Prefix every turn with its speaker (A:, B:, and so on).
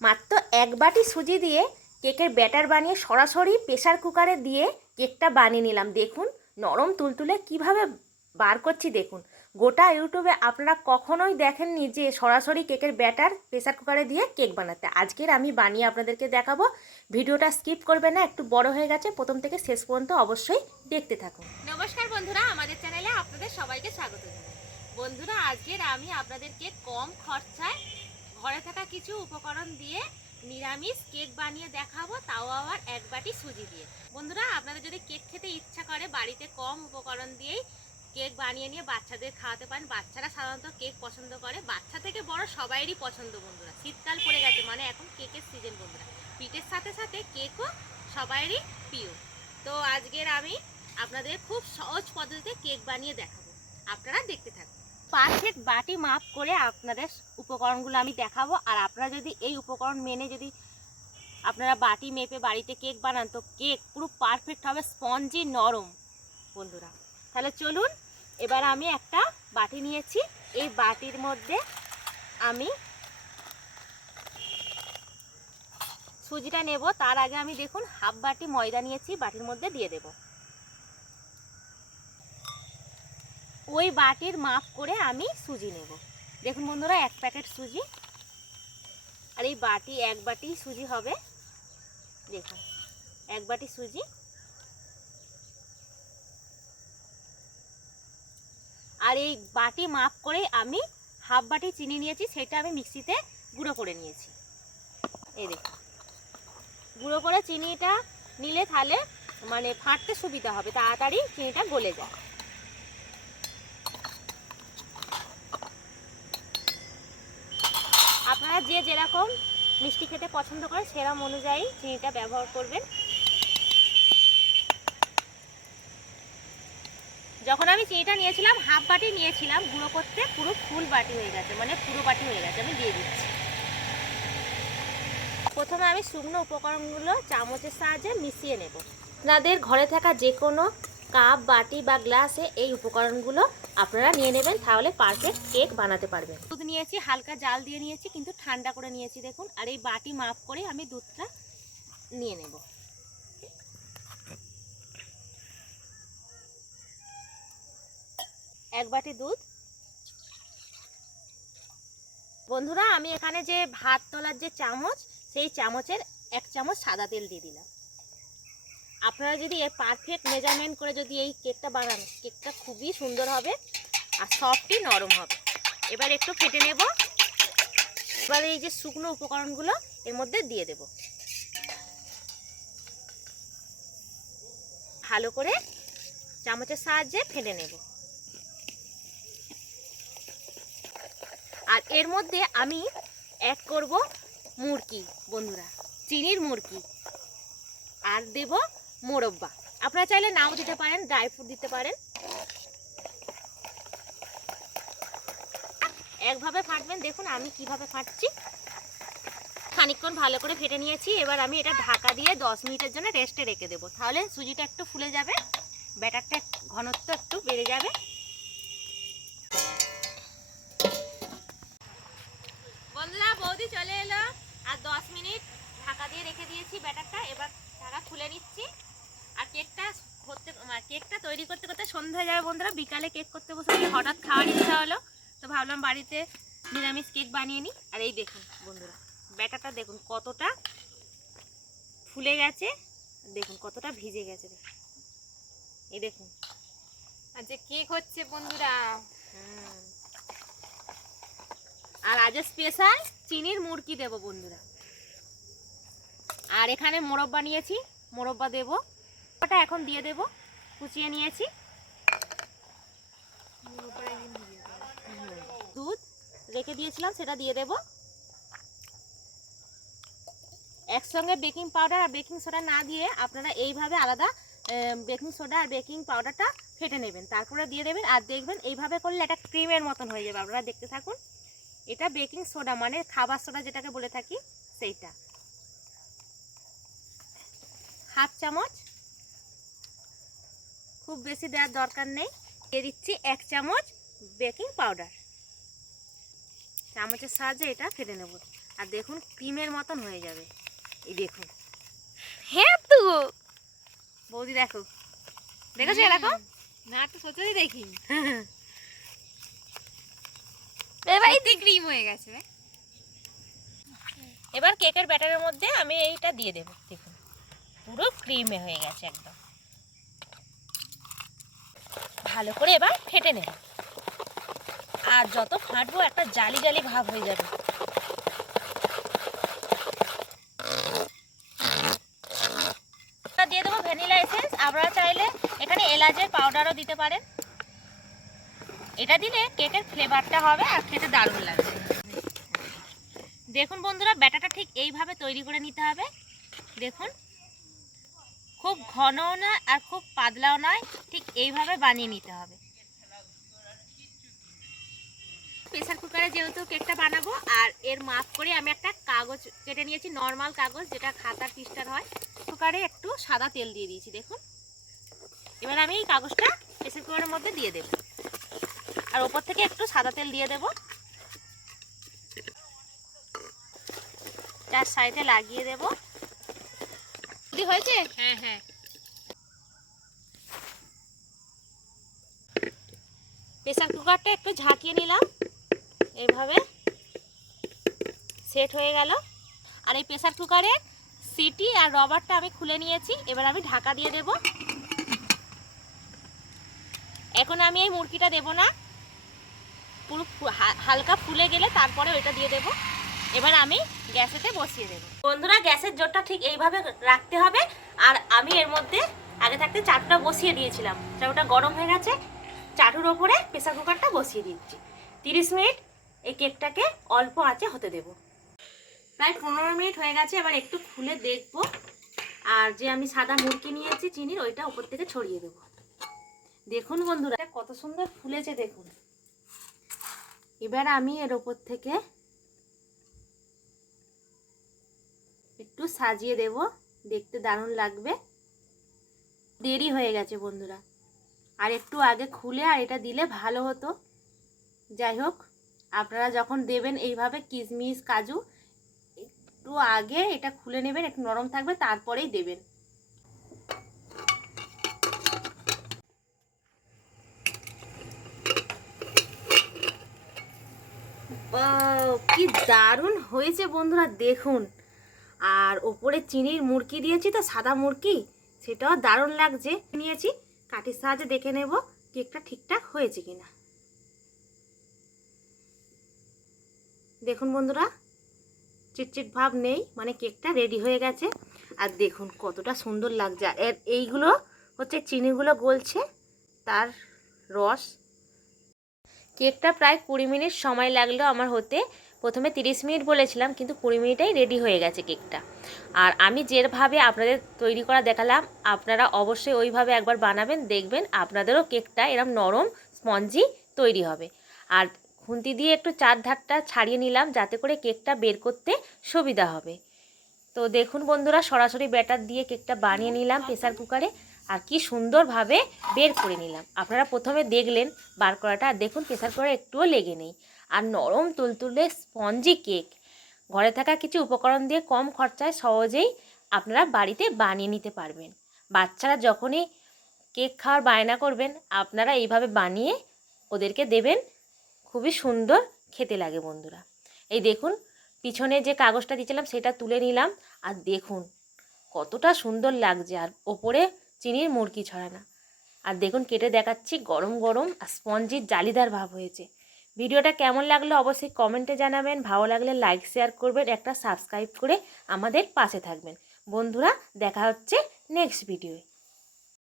A: মাত্র এক বাটি সুজি দিয়ে কেকের ব্যাটার বানিয়ে সরাসরি প্রেশার কুকারে দিয়ে কেকটা বানিয়ে নিলাম। দেখুন, নরম তুলতুলে কীভাবে বার করছি দেখুন। গোটা ইউটিউবে আপনারা কখনোই দেখেননি যে সরাসরি কেকের ব্যাটার প্রেসার কুকারে দিয়ে কেক বানাতে। আজকের আমি বানিয়ে আপনাদেরকে দেখাবো। ভিডিওটা স্কিপ করবে না, একটু বড় হয়ে গেছে, প্রথম থেকে শেষ পর্যন্ত অবশ্যই দেখতে থাকুন। নমস্কার বন্ধুরা, আমাদের চ্যানেলে আপনাদের সবাইকে স্বাগত বন্ধুরা, আজকের আমি আপনাদেরকে কম খরচায় ঘরে থাকা কিছু উপকরণ দিয়ে নিরামিষ কেক বানিয়ে দেখাবো, তাও আবার এক বাটি সুজি দিয়ে। বন্ধুরা, আপনাদের যদি কেক খেতে ইচ্ছা করে, বাড়িতে কম উপকরণ দিয়েই কেক বানিয়ে নিয়ে বাচ্চাদের খাওয়াতে পারেন। বাচ্চারা সাধারণত কেক পছন্দ করে। বাচ্চা থেকে বড় সবাইরই পছন্দ, বন্ধুরা। শীতকাল পড়ে গেছে মানে এখন কেকের সিজন বন্ধুরা। পিঠের সাথে সাথে কেকও সবাইরই প্রিয়। তো আজকের আমি আপনাদের খুব সহজ পদ্ধতিতে কেক বানিয়ে দেখাবো। আপনারা দেখতে থাকুন। পারফেক্ট বাটি মাপ করে আপনাদের উপকরণগুলো আমি দেখাবো। আর আপনারা যদি এই উপকরণ মেনে যদি আপনারা বাটি মেপে বাড়িতে কেক বানান, তো কেক পুরো পারফেক্ট হবে, স্পঞ্জি নরম, বন্ধুরা। তাহলে চলুন, এবার আমি একটা বাটি নিয়েছি। এই বাটির মধ্যে আমি সুজিটা নেব। তার আগে আমি দেখুন, হাফ বাটি ময়দা নিয়েছি, বাটির মধ্যে দিয়ে দেব। ওই বাটির মাপ করে আমি সুজি নেব। দেখুন বন্ধুরা, এক প্যাকেট সুজি। আর এই বাটি, এক বাটি সুজি হবে। দেখুন, এক বাটি সুজি। আর এই বাটি মাপ করে আমি হাফ বাটি চিনি নিয়েছি, সেটা আমি মিক্সিতে গুঁড়ো করে নিয়েছি। এই দেখুন, গুঁড়ো করে চিনিটা নিলে তাহলে মানে ফাটতে সুবিধা হবে, তাড়াতাড়ি চিনিটা গলে যায় আপনারা যে যেরকম মিষ্টি খেতে পছন্দ করেন সেরকম অনুযায়ী চিনিটা ব্যবহার করবেন। যখন আমি চিনিটা নিয়েছিলাম হাফ বাটি নিয়েছিলাম, গুঁড়ো করতে পুরো ফুল বাটি হয়ে গেছে মানে পুরো বাটি হয়ে গেছে, আমি দিয়ে দিচ্ছি। প্রথমে আমি শুকনো উপকরণগুলো চামচের সাহায্যে মিশিয়ে নেব। আপনাদের ঘরে থাকা যে কোনো কাপ, বাটি বা গ্লাসে এই উপকরণগুলো আপনারা নিয়ে নেবেন, তাহলে পারফেক্ট কেক বানাতে পারবেন। দুধ নিয়েছি, হালকা জাল দিয়ে নিয়েছি, কিন্তু ঠান্ডা করে নিয়েছি, দেখুন। আর এই বাটি মাপ করে আমি দুধটা নিয়ে নেব। এক বাটি দুধ। বন্ধুরা, আমি এখানে যে ভাত তোলার যে চামচ, সেই চামচের এক চামচ সাদা তেল দিয়ে দিলাম। আপনারা যদি এর পারফেক্ট মেজারমেন্ট করে যদি এই কেকটা বানান কেকটা খুবই সুন্দর হবে আর সফটই নরম হবে। এবার একটু ফেটে নেব। এবার এই যে শুকনো উপকরণগুলো এর মধ্যে দিয়ে দেব। ভালো করে চামচের সাহায্যে ফেটে নেব। আর এর মধ্যে আমি অ্যাড করব মুরকি, বন্ধুরা। চিনির মুরকি। আর দেব মোরব্বা। আপনারা চাইলে নাও দিতে পারেন ড্রাই ফ্রুট দিতে পারেন। একভাবে ফাটবেন, দেখুন আমি কীভাবে ফাটছি। খানিকক্ষণ ভালো করে ফেটে নিয়েছি, এবার আমি এটা ঢাকা দিয়ে দশ মিনিটের জন্য রেস্টে রেখে দেবো। তাহলে সুজিটা একটু ফুলে যাবে, ব্যাটারটা ঘনত্ব একটু বেড়ে যাবে। বন্ধুরা, বৌদি চলে এলো। আর দশ মিনিট ঢাকা দিয়ে রেখে দিয়েছি ব্যাটারটা, এবার ঢাকা খুলে নিচ্ছি। কেকটা করতে মানে কেকটা তৈরি করতে করতে সন্ধ্যা হয়ে যাবে বন্ধুরা বিকালে কেক করতে বসে হঠাৎ খাওয়ার ইচ্ছা হলো। তো ভাবলাম বাড়িতে নিরামিষ কেক বানিয়ে নিই। আর এই দেখুন বন্ধুরা ব্যাটারটা দেখুন কতটা ফুলে গেছে দেখুন কতটা ভিজে গেছে। এই দেখুন।
B: আর যে কেক হচ্ছে বন্ধুরা।
A: আর আজ স্পেশাল চিনির মুরকি দেব বন্ধুরা। আর এখানে মোরব্বা নিয়েছি মোরব্বা দেব। ওটা এখন দিয়ে দেব? কুচিয়ে নিয়েছি। দুধ রেখে দিয়েছিলাম, সেটা দিয়ে দেব। একসঙ্গে বেকিং পাউডার আর বেকিং সোডা না দিয়ে আপনারা এইভাবে আলাদা বেকিং সোডা আর বেকিং পাউডারটা ফেটে নেবেন। তারপরে দিয়ে দেবেন, আর দেখবেন এইভাবে করলে একটা ক্রিমের মতন হয়ে যাবে। আপনারা দেখতে থাকুন। এটা বেকিং সোডা মানে খাবার সোডা যেটাকে বলে থাকি, সেইটা। হাফ চামচ খুব বেশি দেওয়ার দরকার নেই। দিয়ে দিচ্ছি এক চামচ বেকিং পাউডার। চামচের সাহায্যে এটা ফেটে নেব। আর দেখুন ক্রিমের মতন হয়ে যাবে। এই দেখুন।
B: হ্যাঁ তো
A: বৌদি দেখো। দেখেছ এরকম?
B: না তো সত্যি দেখি।
A: এবার
B: ক্রিম হয়ে গেছে।
A: এবার কেকের ব্যাটারের মধ্যে আমি এইটা দিয়ে দেবো। দেখুন পুরো ক্রিমে হয়ে গেছে একদম। ভালো করে এবার ফেটে নেব। আর যত ফাটবো একটা জালি জালি ভাব হয়ে যাবে। দিয়ে দেবো ভ্যানিলা এসেন্স। আপনারা চাইলে এখানে এলাচের পাউডারও দিতে পারেন। এটা দিলে কেকের ফ্লেভারটা হবে আর খেতে দারুণ লাগবে। দেখুন বন্ধুরা ব্যাটাটা ঠিক এইভাবে তৈরি করে নিতে হবে। দেখুন খুব ঘনও না আর খুব পাতলাও নয়, ঠিক এইভাবে বানিয়ে নিতে হবে। প্রেসার কুকারে যেহেতু কেকটা বানাবো, আর এর মাপ করে আমি একটা কাগজ কেটে নিয়েছি, নর্মাল কাগজ, যেটা খাতার পিস্টার হয়, কুকারে একটু সাদা তেল দিয়ে দিয়েছি, দেখুন। এবার আমি এই কাগজটা প্রেসার কুকারের মধ্যে দিয়ে দেব। আর ওপর থেকে একটু সাদা তেল দিয়ে দেবো। চার সাইডে লাগিয়ে দেব। কি হয়েছে?
B: হ্যাঁ হ্যাঁ।
A: প্রেসার কুকারটা একটু ঝাঁকিয়ে নিলাম। এইভাবে সেট হয়ে গেল। আর এই প্রেসার কুকারে সিটি আর রবারটা আমি খুলে নিয়েছি। এবার আমি ঢাকা দিয়ে দেব। এখন আমি এই মুরগিটা দেব না। পুরো হালকা ফুলে গেলে তারপরে ওইটা দিয়ে দেব। এবার আমি গ্যাসেতে বসিয়ে দেবো। বন্ধুরা, গ্যাসের জোরটা ঠিক এইভাবে রাখতে হবে, আর আমি এর মধ্যে আগে থাকতে চাটুটা বসিয়ে দিয়েছিলাম। চাটুটা গরম হয়ে গেছে, চাটুর ওপরে প্রেসার কুকারটা বসিয়ে দিচ্ছি। তিরিশ মিনিট এই কেকটাকে অল্প আঁচে হতে দেব। প্রায় পনেরো মিনিট হয়ে গেছে, এবার একটু খুলে দেখব। আর যে আমি সাদা মুরগি নিয়েছি চিনির, ওইটা ওপর থেকে ছড়িয়ে দেব। দেখুন বন্ধুরা কত সুন্দর ফুলেছে, দেখুন। এবার আমি এর ওপর থেকে একটু সাজিয়ে দেব, দেখতে দারুণ লাগবে। দেরি হয়ে গেছে বন্ধুরা। আর একটু আগে খুলে আর এটা দিলে ভালো হতো। যাই হোক, আপনারা যখন দেবেন এইভাবে কিশমিশ, কাজু, একটু আগে এটা খুলে নেবেন, একটু নরম থাকবে, তারপরেই দেবেন। কি দারুণ হয়েছে বন্ধুরা, দেখুন। আর ওপরে চিনির মুরকি দিয়েছি, তো সাদা মুরকি সেটাও দারুণ লাগছে। নিয়েছি, কাঠির সাহায্যে দেখে নেব কেকটা ঠিকঠাক হয়েছে কিনা। দেখুন বন্ধুরা, চিটচিট ভাব নেই মানে কেকটা রেডি হয়ে গেছে। আর দেখুন কতটা সুন্দর লাগছে। এর এইগুলো হচ্ছে চিনিগুলো গলছে, তার রস। কেকটা প্রায় কুড়ি মিনিট সময় লাগল আমার হতে। প্রথমে তিরিশ মিনিট বলেছিলাম, কিন্তু কুড়ি মিনিটেই রেডি হয়ে গেছে কেকটা আর আমি যেভাবে আপনাদের তৈরি করা দেখালাম, আপনারা অবশ্যই ওইভাবে একবার বানাবেন, দেখবেন আপনাদেরও কেকটা এরম নরম স্পঞ্জি তৈরি হবে। আর খুন্তি দিয়ে একটু চার ধারটা ছাড়িয়ে নিলাম, যাতে করে কেকটা বের করতে সুবিধা হবে। তো দেখুন বন্ধুরা, সরাসরি ব্যাটার দিয়ে কেকটা বানিয়ে নিলাম প্রেসার কুকারে আর কি সুন্দরভাবে বের করে নিলাম। আপনারা প্রথমে দেখলেন বার করাটা দেখুন প্রেসার কুকারে একটুও লেগে নেই। আর নরম তুলতুলে স্পঞ্জি কেক। ঘরে থাকা কিছু উপকরণ দিয়ে কম খরচায় সহজেই আপনারা বাড়িতে বানিয়ে নিতে পারবেন। বাচ্চারা যখনই কেক খাওয়ার বায়না করবেন, আপনারা এইভাবে বানিয়ে ওদেরকে দেবেন। খুবই সুন্দর খেতে লাগে বন্ধুরা। এই দেখুন, পিছনে যে কাগজটা দিয়েছিলাম সেটা তুলে নিলাম আর দেখুন, কতটা সুন্দর লাগছে আর ওপরে চিনির মুরকি ছড়ানা। আর দেখুন, কেটে দেখাচ্ছি গরম গরম আর স্পঞ্জির জালিদার ভাব হয়েছে। ভিডিওটা কেমন লাগল অবশ্যই কমেন্টে জানাবেন। ভালো লাগলে লাইক শেয়ার করবেন। একটা সাবস্ক্রাইব করে আমাদের পাশে থাকবেন। বন্ধুরা, দেখা হচ্ছে নেক্সট ভিডিওয়ে